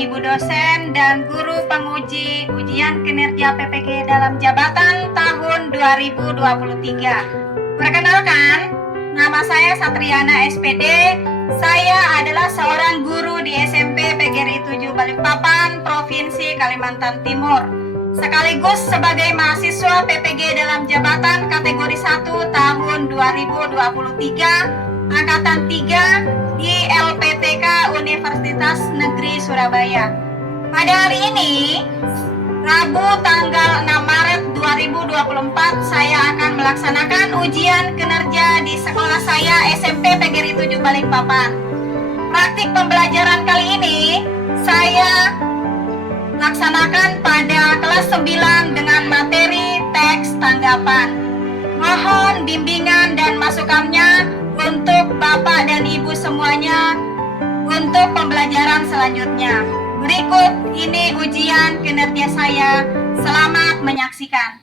Ibu dosen dan guru penguji ujian kinerja PPG dalam jabatan tahun 2023. Perkenalkan, nama saya Satriana SPD. Saya adalah seorang guru di SMP PGRI 7 Balikpapan, Provinsi Kalimantan Timur. Sekaligus sebagai mahasiswa PPG dalam jabatan kategori 1 tahun 2023, Angkatan 3 di LPTK Universitas Negeri Surabaya. Pada hari ini, Rabu tanggal 6 Maret 2024, saya akan melaksanakan ujian kinerja di sekolah saya SMP PGRI 7 Balikpapan. Praktik pembelajaran kali ini saya laksanakan pada kelas 9 dengan materi teks tanggapan. Mohon bimbingan dan masukannya untuk Bapak dan Ibu semuanya untuk pembelajaran selanjutnya. Berikut ini ujian kinerja saya. Selamat menyaksikan.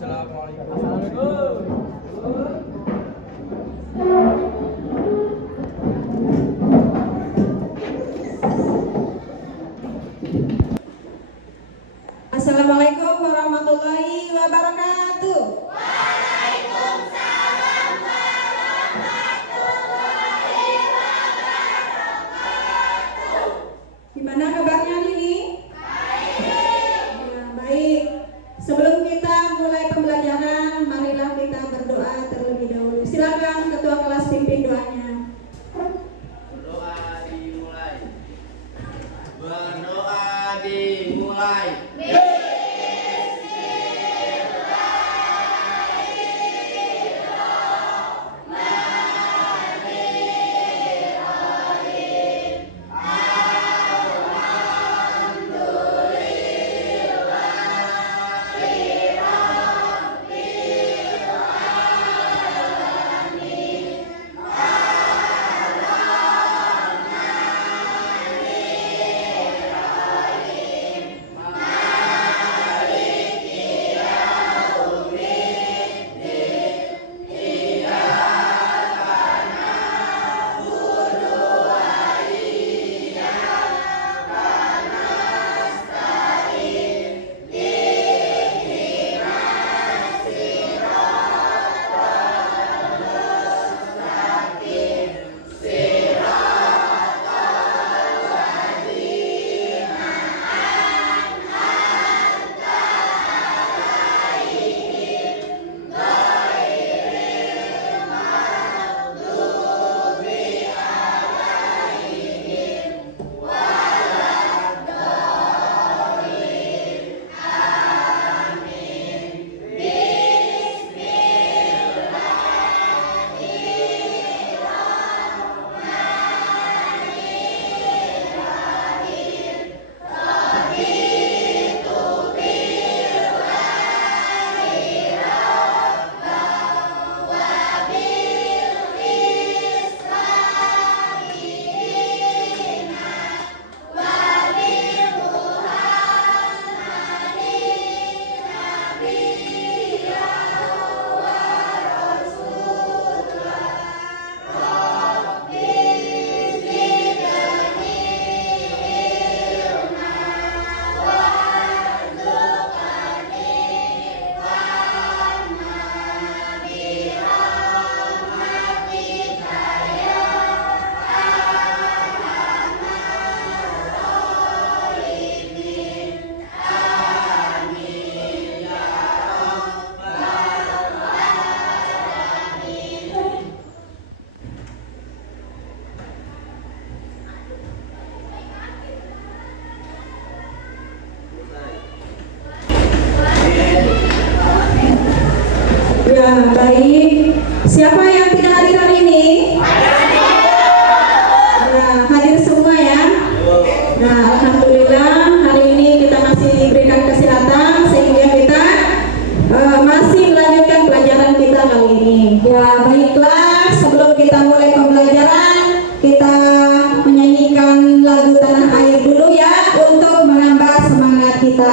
Assalamualaikum warahmatullahi wabarakatuh. Waalaikumsalam warahmatullahi wabarakatuh. Gimana kabarnya ini? Baik. Ya, baik. Sebelum kita mulai pembelajaran, marilah kita berdoa terlebih dahulu. Silakan ketua kelas pimpin doanya. Berdoa dimulai. Berdoa dimulai. Ya, baik. Siapa yang tidak hadir hari ini? Nah, hadir semua ya. Nah, alhamdulillah hari ini kita masih diberikan kesehatan sehingga kita masih melanjutkan pelajaran kita kali ini. Ya, baiklah. Sebelum kita mulai pembelajaran, kita menyanyikan lagu Tanah Air dulu ya untuk menambah semangat kita.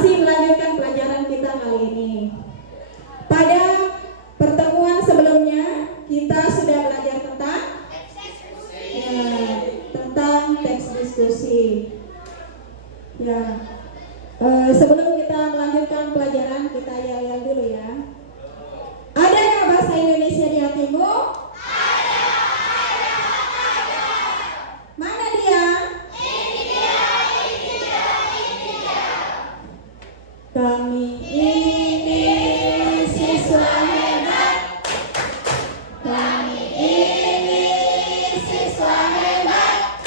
masih melanjutkan pelajaran kita kali ini. Pada pertemuan sebelumnya kita sudah belajar tentang teks diskusi. Ya, sebelum kita melanjutkan pelajaran kita yel-yel dulu ya. Ada nggak bahasa Indonesia di hatimu? Mana dia? Kami ini siswa hebat. Kami ini siswa hebat.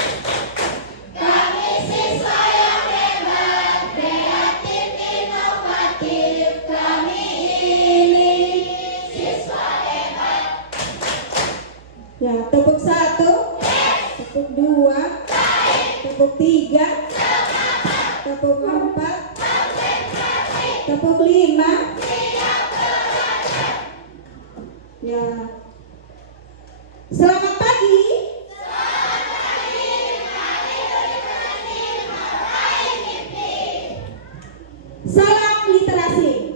Kami siswa yang hebat, kreatif, inovatif. Kami ini siswa hebat. Ya, tepuk 1, tepuk 2, tepuk 3, tepuk 4, tepuk 5. Ya. Selamat pagi. Salam literasi.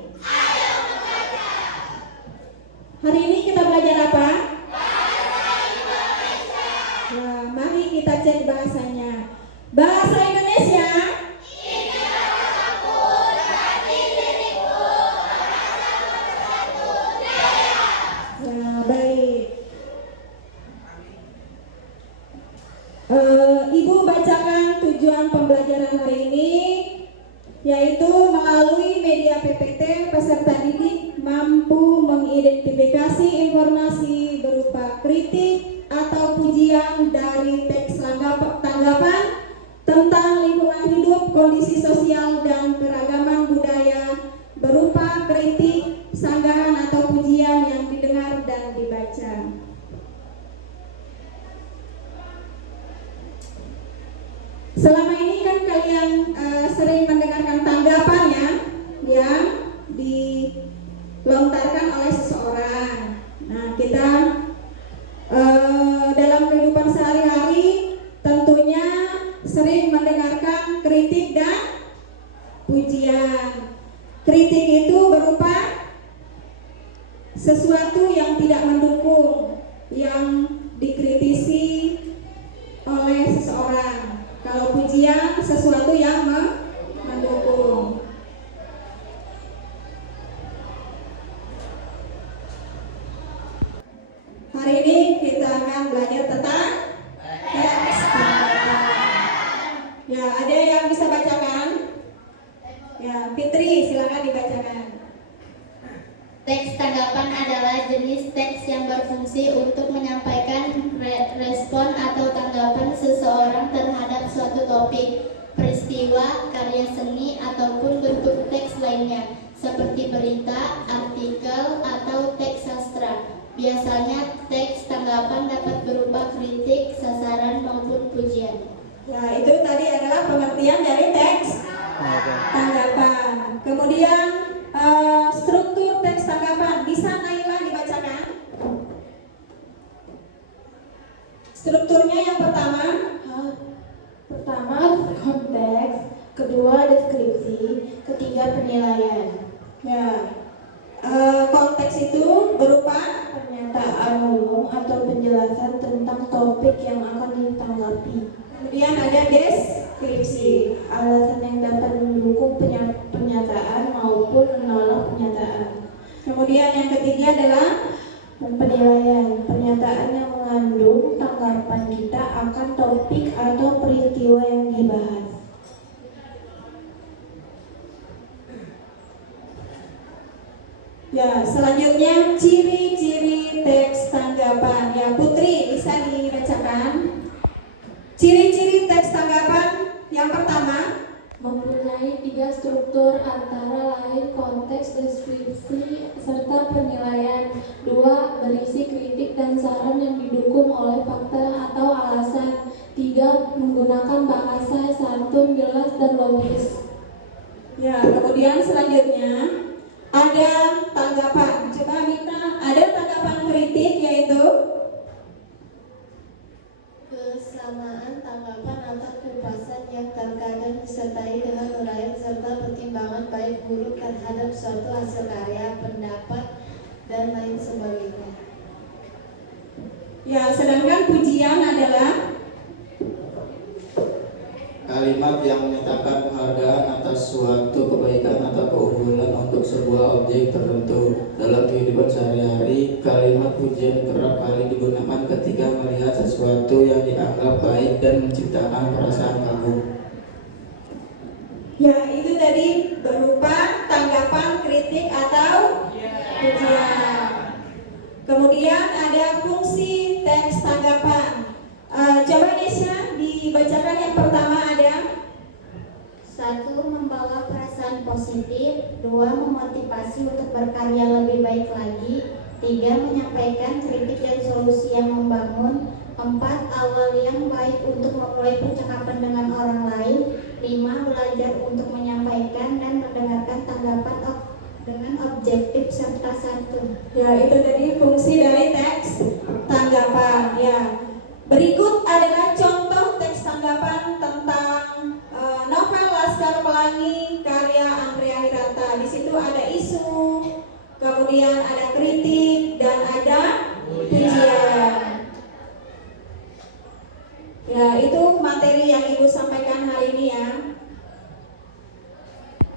Hari ini kita belajar apa? Ya, mari kita cek bahasanya. Bahasa Indonesia. Ya, baik. Ibu bacakan tujuan pembelajaran hari ini, yaitu melalui media PPT peserta didik mampu mengidentifikasi informasi berupa kritik atau pujian dari teks tanggapan tentang lingkungan hidup, kondisi sosial, dan keragaman budaya berupa kritik, sanggahan atau pujian yang didengar dan dibaca. Selama ini kan kalian sering mendengarkan tanggapan ya, yang dilontarkan oleh seseorang. Nah, kita dalam kehidupan sehari-hari tentunya sering mendengarkan kritik dan pujian. Kritik itu berupa sesuatu yang tidak mendukung, yang dikritisi oleh seseorang. Kalau pujian sesuatu yang mendukung. Hari ini kita akan belajar tentang teks tanggapan. Ya, ada yang bisa bacakan? Ya, Fitri, silakan dibacakan. Teks tanggapan adalah jenis teks yang berfungsi untuk menyampaikan respon atau tanggapan seseorang terhadap suatu topik, peristiwa, karya seni, ataupun bentuk teks lainnya, seperti berita, artikel, atau teks sastra. Biasanya teks tanggapan dapat berupa kritik, sasaran, maupun pujian. Ya, itu tadi adalah pengertian dari teks tanggapan. Kemudian struktur teks tanggapan bisa Naila dibacakan. Strukturnya yang pertama konteks, kedua deskripsi, ketiga penilaian. ya, konteks itu berupa Pernyataan umum atau penjelasan tentang topik yang akan ditanggapi. kemudian ada deskripsi. Alasan yang dapat mendukung pernyataan maupun menolak pernyataan. Kemudian yang ketiga adalah Penilaian, pernyataan yang mengandung tanggapan kita akan topik atau peristiwa yang dibahas. ya, selanjutnya ciri-ciri teks tanggapan. Ya, Putri bisa dibacakan. Ciri-ciri teks tanggapan yang pertama Mempunyai 3 struktur antara lain konteks, deskripsi, serta penilaian. 2. Berisi kritik dan saran yang didukung oleh fakta atau alasan. 3. Menggunakan bahasa santun, jelas, dan logis. Ya, kemudian selanjutnya ada tanggapan. Coba minta ada tanggapan kritik yaitu Kesamaan tanggapan atau kepasan yang terkadang disertai dengan uraian serta pertimbangan baik buruk terhadap suatu hasil karya, pendapat, dan lain sebagainya. Ya, sedangkan pujian adalah kalimat yang menyatakan penghargaan atas suatu kebaikan atau keunggulan untuk sebuah objek tertentu. Dalam kehidupan sehari-hari, kalimat pujian kerap kali digunakan ketika melihat sesuatu yang dianggap baik dan menciptakan perasaan kagum. ya itu tadi berupa tanggapan, kritik atau pujian. Kemudian ada fungsi teks tanggapan. Coba Nesya dibacakan yang pertama ada. 1. Membawa perasaan positif. 2. Memotivasi untuk berkarya lebih baik lagi. 3. Menyampaikan kritik dan solusi yang membangun. 4. Awal yang baik untuk memulai percakapan dengan orang lain. 5. Belajar untuk menyampaikan dan mendengarkan tanggapan dengan objektif serta santun. Ya, itu tadi fungsi dari teks tanggapan. Ya. Berikut adalah contoh teks tanggapan tentang novel Laskar Pelangi karya Andrea Hirata. Di situ ada isu, kemudian ada kritik dan ada pujian. Ya, itu materi yang Ibu sampaikan hari ini ya.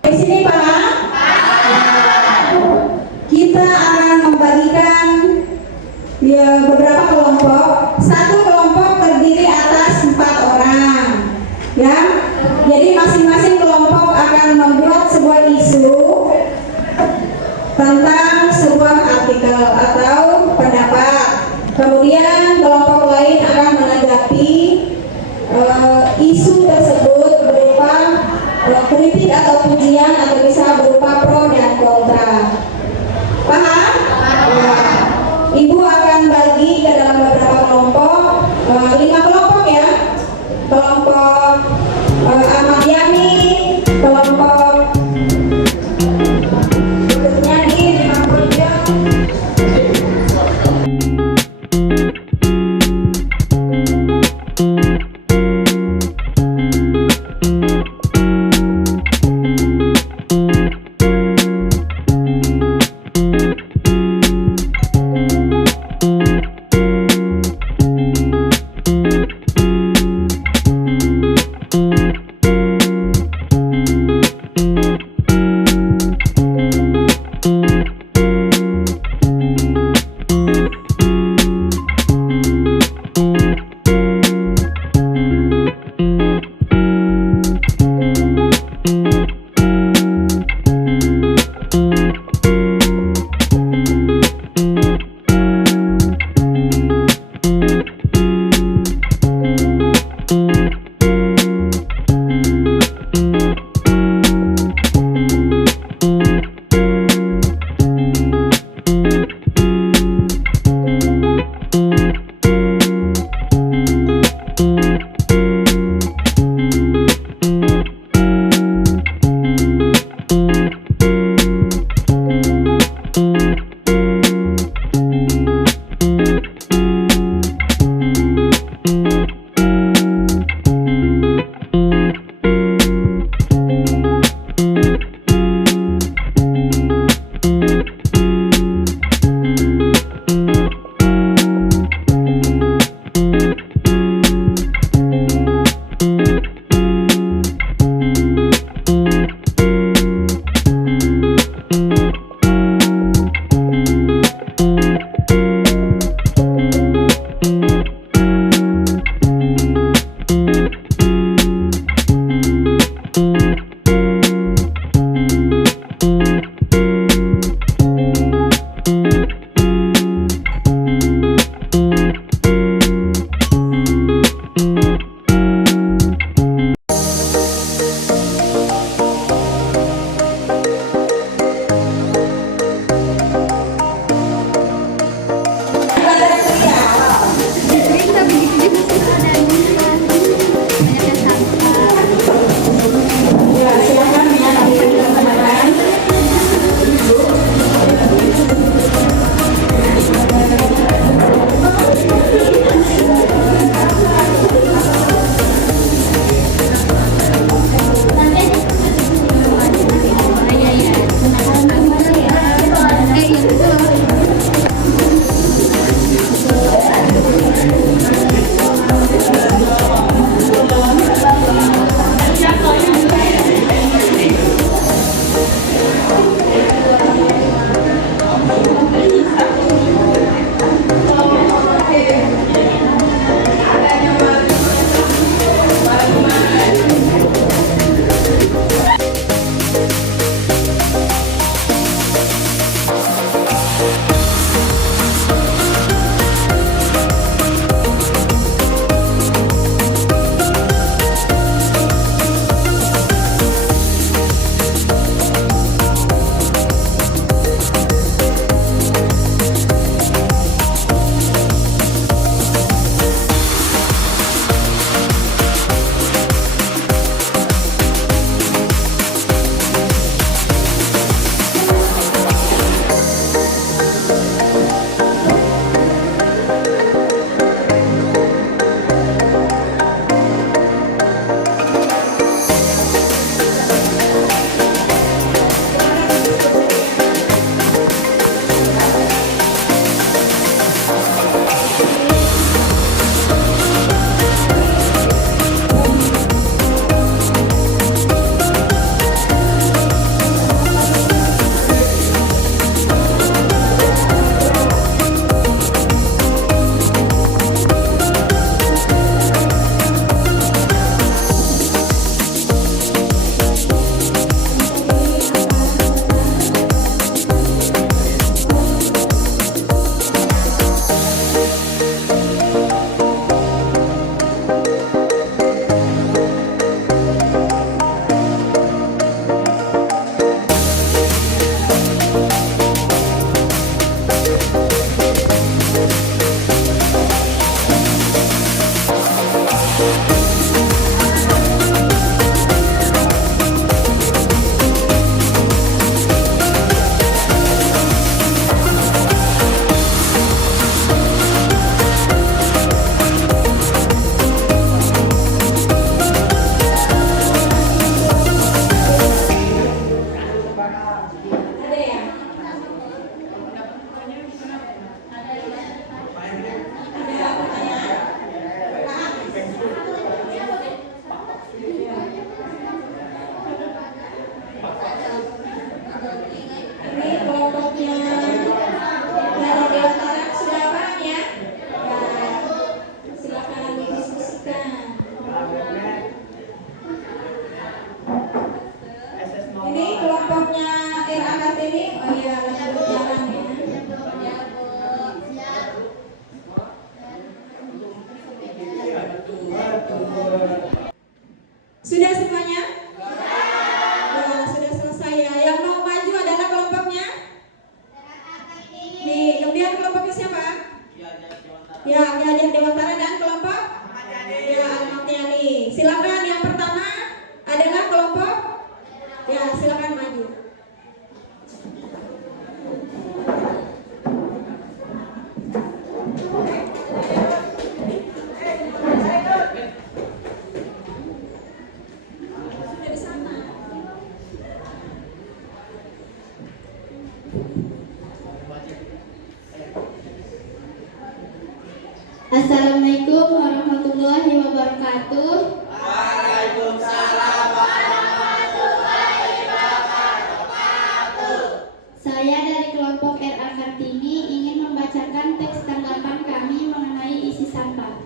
Di sini Pak, kita akan membagikan beberapa kelompok. Satu kelompok terdiri atas 4 orang, ya. Jadi masing-masing kelompok akan membuat sebuah isu tentang sebuah artikel atau pendapat. Kemudian kelompok lain akan menanggapi isu tersebut berupa kritik atau pujian atau bisa berupa pro dan kontra. Paham? Ya. Ibu akan bagi ke dalam beberapa kelompok, 5 kelompok ya. Kelompok Ahmad Yani, kelompok Nyanyi 50 jam. Ada ya? Ada pertanyaan? Ini kelompoknya dari Dewantara sudah paham ya? Ya, silakan didiskusikan. Ini kelompoknya RAKT ini, oh iya lagi berjalan ya. Sudah semuanya? Ya, sudah selesai ya. Yang mau maju adalah kelompoknya? Nih, kemudian kelompoknya siapa? Ya, Gajah Dewantara dan kelompok? Ya, Ahmad Yani. Silakan yang pertama adalah kelompok? Ya, silakan maju. Sudah di sana. Assalamualaikum warahmatullahi wabarakatuh. Waalaikumsalam warahmatullahi wabarakatuh. Saya dari kelompok RA Kartini ingin membacakan teks tanggapan kami mengenai isi sampah.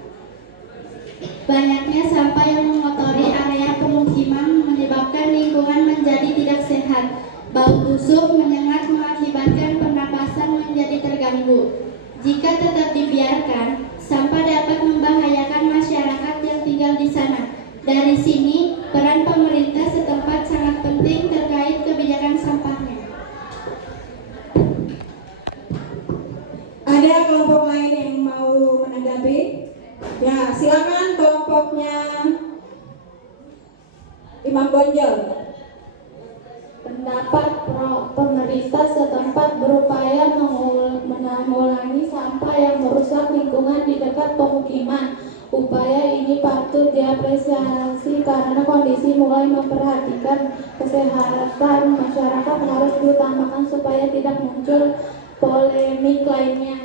Banyaknya sampah yang mengotori area pemukiman menyebabkan lingkungan menjadi tidak sehat. Bau busuk menyengat mengakibatkan pernapasan menjadi terganggu. Jika tetap dibiarkan, sampah dapat membahayakan masyarakat yang tinggal di sana. Dari sini, peran pemerintah setempat sangat penting terkait kebijakan sampahnya. Ada kelompok lain yang mau menanggapi? Ya, silakan kelompoknya Imam Bonjol. Pendapat pemerintah setempat berupaya menanggulangi sampah yang merusak lingkungan di dekat pemukiman. Upaya ini patut diapresiasi karena kondisi mulai memperhatikan kesehatan masyarakat harus diutamakan supaya tidak muncul polemik lainnya.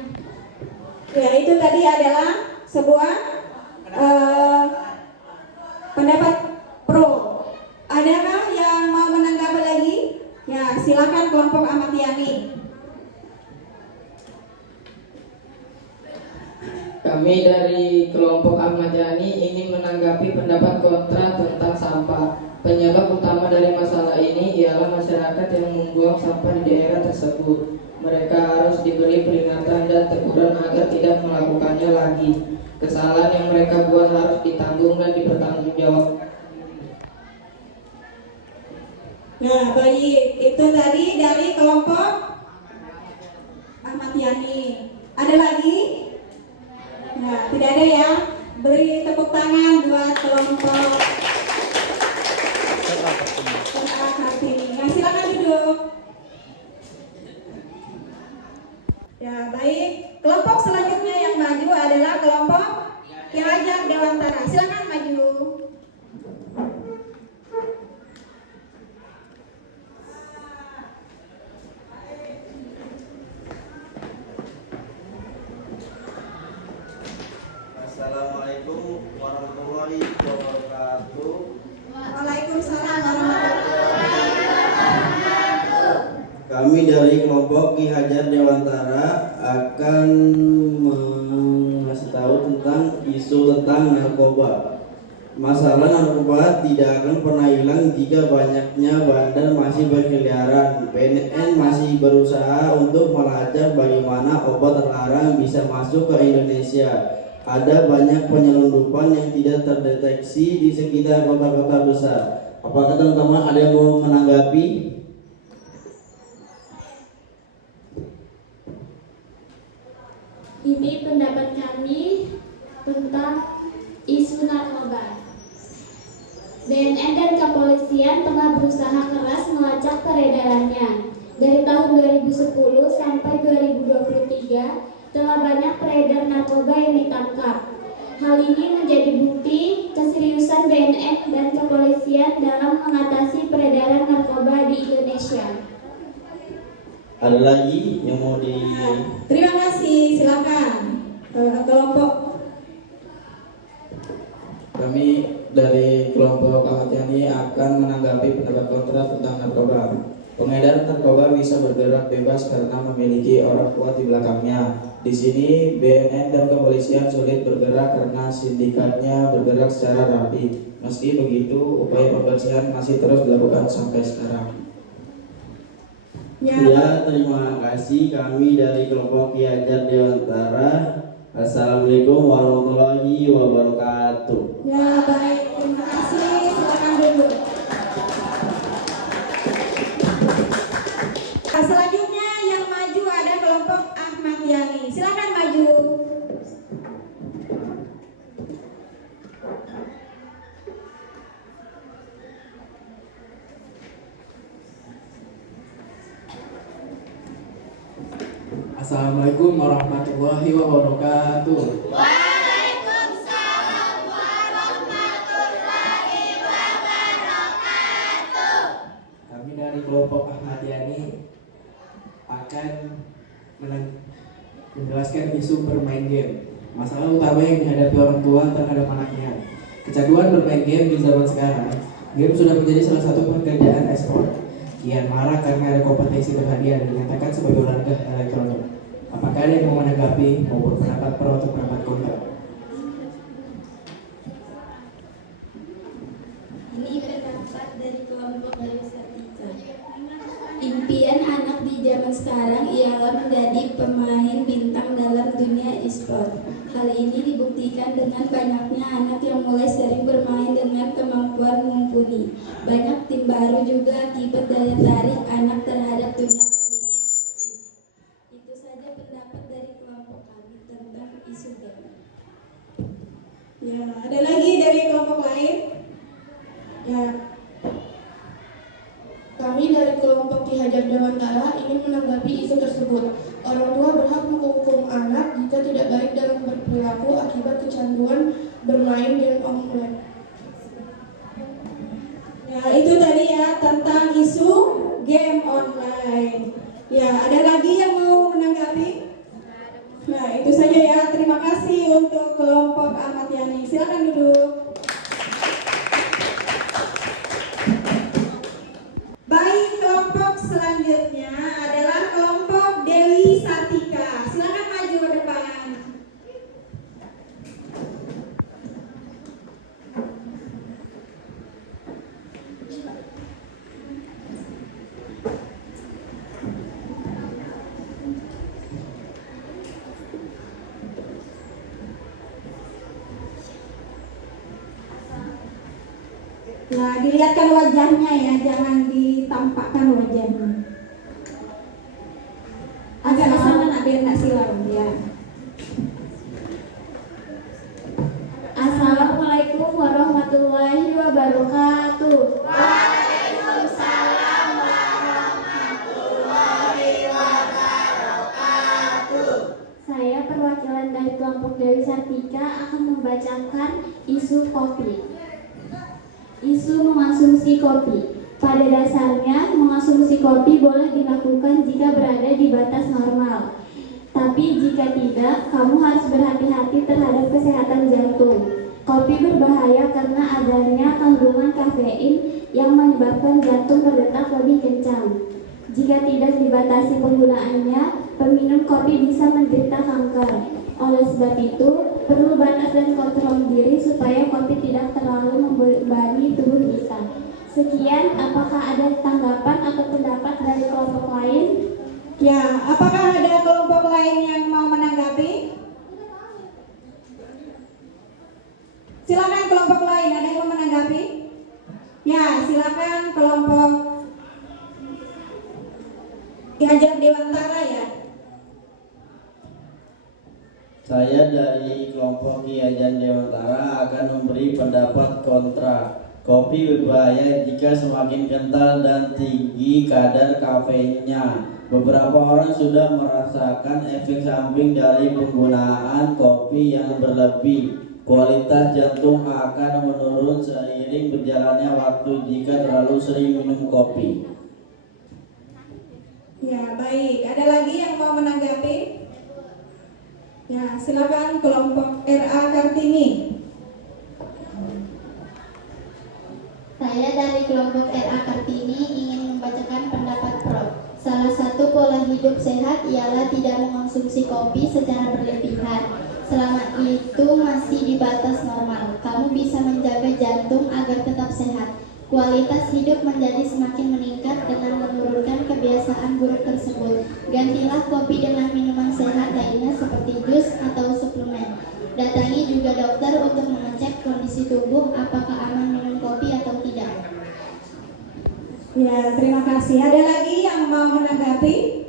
Ya, itu tadi adalah sebuah pendapat pro. Adakah yang mau menanggapi lagi? Ya, silakan kelompok Ahmad Yani. Kami dari kelompok Ahmad Yani ingin menanggapi pendapat kontra tentang sampah. Penyebab utama dari masalah ini ialah masyarakat yang membuang sampah di daerah tersebut. Mereka harus diberi peringatan dan teguran agar tidak melakukannya lagi. Kesalahan yang mereka buat harus ditanggung dan dipertanggungjawabkan. Nah, baik, itu tadi dari kelompok Ahmad Yani. Ada lagi? Nah, tidak ada ya. Beri tepuk tangan buat kelompok RA Kartini. Nah, silakan duduk. Ya, baik. Kelompok selanjutnya yang maju adalah kelompok Ki Hajar Dewantara. Silakan maju. Assalamualaikum warahmatullahi wabarakatuh. Waalaikumsalam warahmatullahi wabarakatuh. Kami dari kelompok Ki Hajar Dewantara akan mengasih tahu tentang isu tentang narkoba. Masalah narkoba tidak akan pernah hilang jika banyaknya bandar masih berkeliaran. BNN masih berusaha untuk melacak bagaimana obat terlarang bisa masuk ke Indonesia. Ada banyak penyelundupan yang tidak terdeteksi di sekitar kota-kota besar. Apakah teman-teman ada yang mau menanggapi? Ini pendapat kami tentang isu narkoba. BNN dan kepolisian tengah berusaha keras melacak peredarannya. Dari tahun 2010 sampai 2023 telah banyak peredar narkoba yang ditangkap. Hal ini menjadi bukti keseriusan BNN dan kepolisian dalam mengatasi peredaran narkoba di Indonesia. Ada lagi yang mau di... Terima kasih, silakan kelompok. Kami dari kelompok Ahmad Yani akan menanggapi pendapat kontra tentang narkoba. Pengedar narkoba bisa bergerak bebas karena memiliki orang kuat di belakangnya. Di sini BNN dan kepolisian sulit bergerak karena sindikatnya bergerak secara rapi. Meski begitu, upaya pembersihan masih terus dilakukan sampai sekarang. Ya, terima kasih. Kami dari kelompok Ki Hajar Dewantara. Assalamualaikum warahmatullahi wabarakatuh. Ya, baik, terima kasih. Silakan duduk. Selanjutnya yang maju ada kelompok Ahmad Yani. Silakan maju. Assalamualaikum warahmatullahi wabarakatuh. Kami dari kelompok Ahmad Yani akan menjelaskan isu bermain game. Masalah utama yang dihadapi orang tua terhadap anaknya. Kecanduan bermain game di zaman sekarang. Game sudah menjadi salah satu pekerjaan e-sport. Kian marah karena ada kompetisi berhadiah dan dinyatakan sebagai olahraga elektronik. Apakah ada yang mau menanggapi maupun pendapat pro atau pendapat kontra? Ini pendapat dari kelompok dari Sartika. Impian anak di zaman sekarang ialah menjadi pemain bintang dalam dunia e-sport. Hal ini dibuktikan dengan banyaknya anak yang mulai sering bermain dengan kemampuan mumpuni. Banyak tim baru juga akibat daya tarik anak terhadap dunia. Itu saja pendapat dari kelompok kami tentang isu game. Ya, ada lagi dari kelompok lain? Ya. Kami dari kelompok Ki Hajar Dewantara ingin menanggapi isu tersebut. Orang tua berhak menghukum anak jika tidak baik dalam berperilaku akibat kecanduan bermain game online. Ya, itu tadi ya tentang isu game online. Ya, ada lagi yang mau menanggapi? Nah, itu saja ya. Terima kasih untuk kelompok Ahmad Yani. Silakan duduk. Baik, kelompok selanjutnya adalah kelompok Dewi Sartika. Silakan maju ke depan. Ya, dilihatkan wajahnya ya, jangan ditampakkan wajahnya. Agak ke sana nak biar nggak silau ya. Assalamualaikum warahmatullahi wabarakatuh. Saya perwakilan dari kelompok Dewi Sartika akan membacakan isu kopi. Isu mengonsumsi kopi. Pada dasarnya, mengonsumsi kopi boleh dilakukan jika berada di batas normal. Tapi jika tidak, kamu harus berhati-hati terhadap kesehatan jantung. Kopi berbahaya karena adanya kandungan kafein yang menyebabkan jantung berdetak lebih kencang. Jika tidak dibatasi penggunaannya, peminum kopi bisa menderita kanker. Oleh sebab itu, perlu batas dan kontrol diri supaya kopi tidak terlalu membebani tubuh kita. Sekian, apakah ada tanggapan atau pendapat dari kelompok lain? Ya, apakah ada kelompok lain yang mau menanggapi? Silakan kelompok lain, ada yang mau menanggapi? Ya, silakan kelompok Ki Hajar Dewantara ya. Saya dari kelompok Ki Hajar Dewantara akan memberi pendapat kontra. Kopi berbahaya jika semakin kental dan tinggi kadar kafeinnya. Beberapa orang sudah merasakan efek samping dari penggunaan kopi yang berlebih. Kualitas jantung akan menurun seiring berjalannya waktu jika terlalu sering minum kopi. Ya, baik. Ada lagi yang mau menanggapi? Ya, silakan kelompok RA Kartini. Saya dari kelompok RA Kartini ingin membacakan pendapat Prof. Salah satu pola hidup sehat ialah tidak mengonsumsi kopi secara berlebihan. Selama itu masih di batas normal, kamu bisa menjaga jantung agar tetap sehat. Kualitas hidup menjadi semakin meningkat dengan menurunkan kebiasaan buruk tersebut. Gantilah kopi dengan minuman sehat lainnya seperti jus atau suplemen. Datangi juga dokter untuk mengecek kondisi tubuh apakah aman minum kopi atau tidak. Ya, terima kasih. Ada lagi yang mau menanggapi?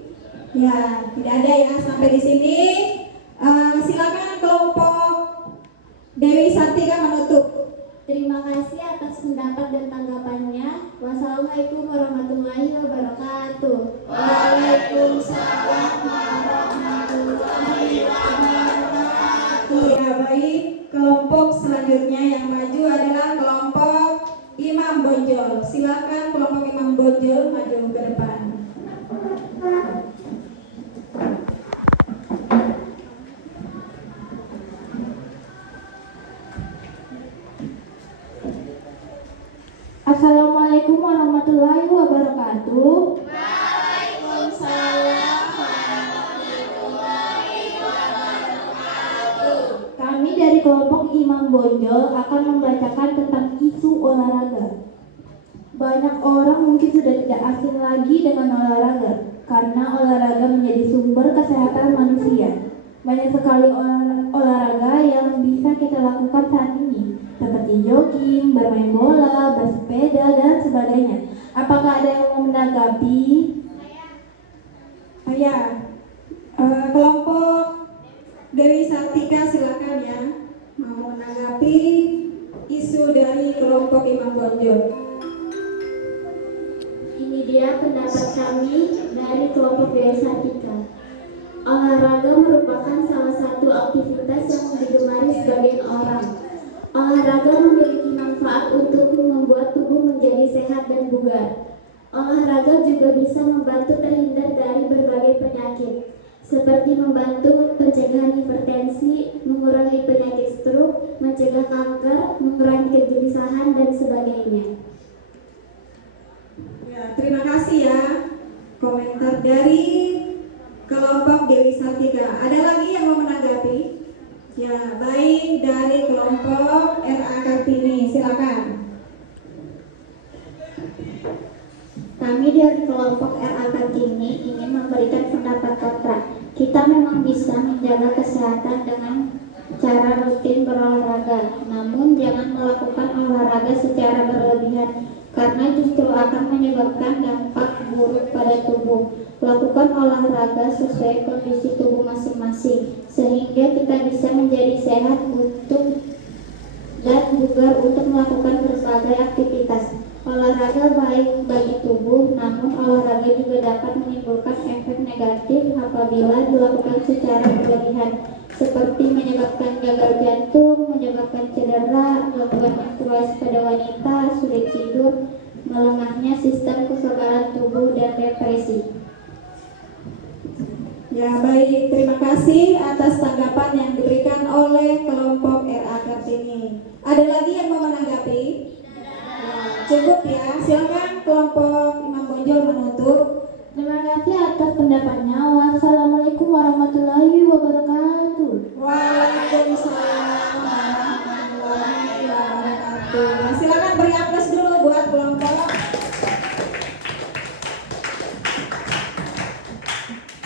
Ya, tidak ada ya sampai di sini. Silakan kelompok Dewi Sartika menutup. Terima kasih atas pendapat dan tanggapannya. Wassalamualaikum warahmatullahi wabarakatuh. Waalaikumsalam warahmatullahi wabarakatuh. Ya, baik. Kelompok selanjutnya yang maju adalah kelompok Imam Bonjol. Silakan kelompok Imam Bonjol maju ke depan. Assalamualaikum warahmatullahi wabarakatuh. Kami dari kelompok Imam Bonjol akan membacakan tentang isu olahraga. Banyak orang mungkin sudah tidak asing lagi dengan olahraga, karena olahraga menjadi sumber kesehatan manusia. Banyak sekali olahraga yang bisa kita lakukan saat ini, seperti jogging, bermain bola, bersepeda, dan sebagainya. Apakah ada yang mau menanggapi? Ya, kelompok Dewi Sartika silakan ya mau menanggapi isu dari kelompok Imam Bonjol. Ini dia pendapat kami dari kelompok Dewi Sartika. Olahraga merupakan salah satu aktivitas yang digemari sebagian orang. Olahraga memiliki manfaat untuk membuat tubuh menjadi sehat dan bugar. Olahraga juga bisa membantu terhindar dari berbagai penyakit, seperti membantu pencegahan hipertensi, mengurangi penyakit stroke, mencegah kanker, mengurangi kegelisahan, dan sebagainya. Ya, terima kasih ya komentar dari kelompok Dewi Sartika. Ada lagi yang mau menanggapi? Ya, baik, dari kelompok RA Kartini silakan. Kami dari kelompok RA Kartini ingin memberikan pendapat kontra. Kita memang bisa menjaga kesehatan dengan cara rutin berolahraga, namun jangan melakukan olahraga secara berlebihan karena justru akan menyebabkan dampak buruk pada tubuh. Lakukan olahraga sesuai kondisi tubuh masing-masing sehingga kita bisa menjadi sehat untuk dan bugar untuk melakukan berbagai aktivitas. Olahraga baik bagi tubuh, namun olahraga juga dapat menimbulkan efek negatif apabila dilakukan secara berlebihan, seperti menyebabkan gagal jantung, menyebabkan cedera, gangguan menstruasi pada wanita, sulit tidur, melemahnya sistem kekebalan tubuh, dan depresi. Ya, baik, terima kasih atas tanggapan yang diberikan oleh kelompok RA Kartini. Ada lagi yang mau menanggapi? Cukup ya, silakan kelompok Imam Bonjol menutup. Terima kasih atas pendapatnya. Wassalamualaikum warahmatullahi wabarakatuh. Waalaikumsalam warahmatullahi wabarakatuh. Nah, silakan beri aplaus dulu buat kelompok.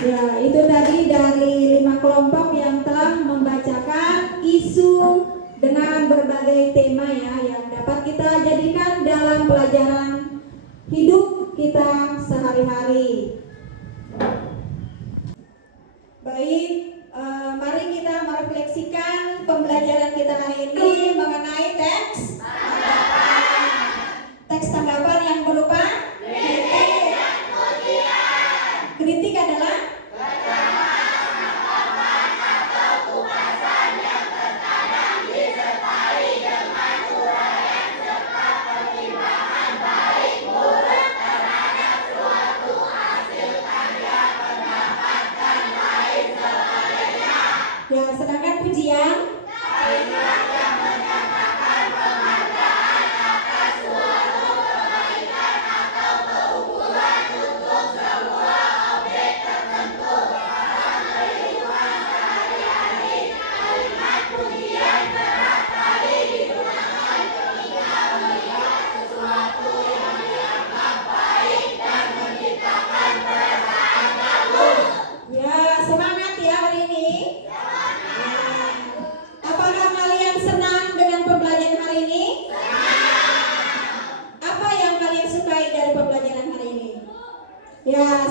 Ya, itu tadi dari 5 kelompok yang telah membacakan isu dengan berbagai tema ya yang dapat kita jadikan dalam pelajaran hidup kita sehari-hari. Baik, mari kita merefleksikan pembelajaran kita hari ini mengenai teks tanggapan yang berupa kritik dan pujian. Kritik adalah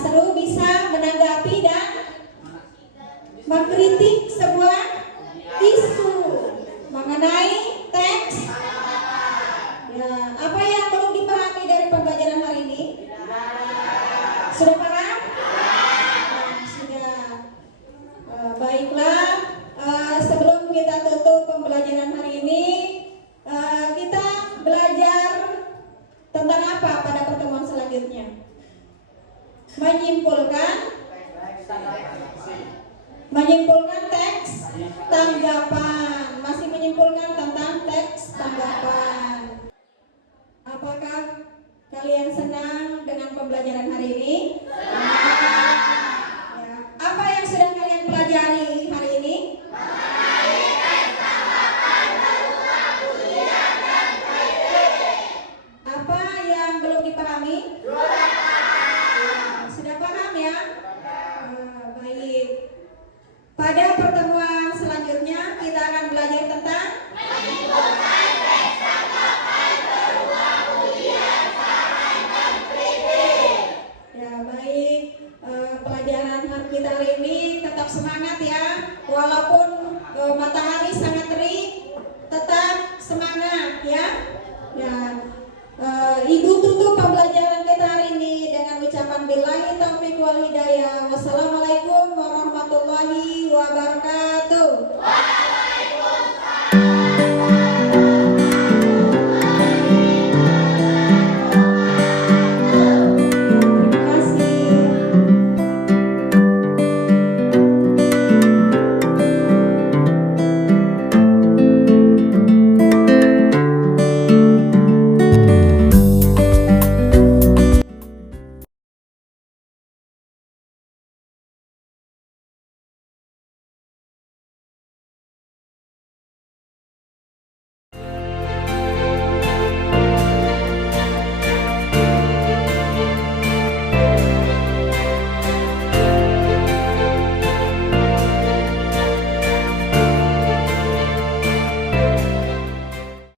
seru bisa menanggapi dan mengkritik sebuah isu mengenai teks. Ya, apa yang belum dipahami dari pembelajaran hari ini? Sudah paham? Nah, sudah. Baiklah, sebelum kita tutup pembelajaran hari ini, kita belajar tentang apa pada pertemuan selanjutnya? Menyimpulkan teks tanggapan. Masih menyimpulkan tentang teks tanggapan. Apakah kalian senang dengan pembelajaran hari ini? Ya. Apa yang sudah kalian pelajari hari ini? Apa yang belum dipahami? Sudah paham ya? Baik. Pada pertemuan selanjutnya kita akan belajar tentang ya, baik. Pelajaran kita hari ini tetap semangat ya. Walaupun matahari sangat terik, tetap semangat ya. Ya. Ibu tutup pembelajaran kita hari ini dengan ucapan billahi taufiq wal hidayah.